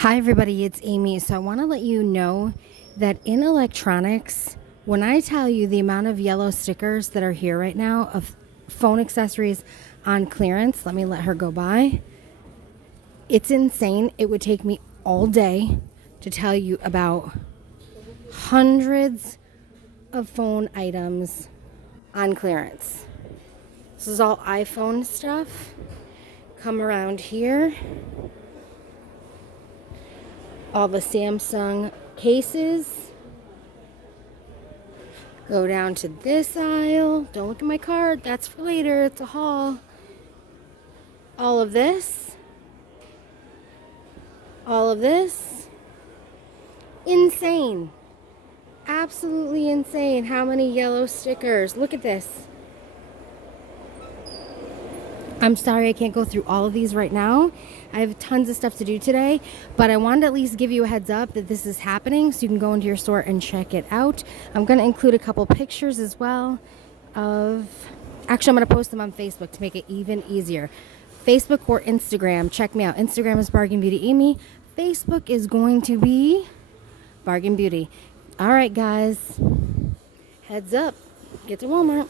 Hi, everybody, it's Amy. So I want to let you know that in electronics, when I tell you the amount of yellow stickers that are here right now of phone accessories on clearance, let me let her go by. It's insane. It would take me all day to tell you about hundreds of phone items on clearance. This is all iPhone stuff. Come around here. All the Samsung cases. Go down to this aisle. Don't look at my card. That's for later. It's a haul. All of this. All of this. Insane. Absolutely insane how many yellow stickers. Look at this. I'm sorry I can't go through all of these right now. I have tons of stuff to do today, but I wanted to at least give you a heads up that this is happening so you can go into your store and check it out. I'm going to include a couple pictures as well actually, I'm going to post them on Facebook to make it even easier. Facebook or Instagram. Check me out. Instagram is Bargain Beauty Amy. Facebook is going to be Bargain Beauty. All right, guys. Heads up. Get to Walmart.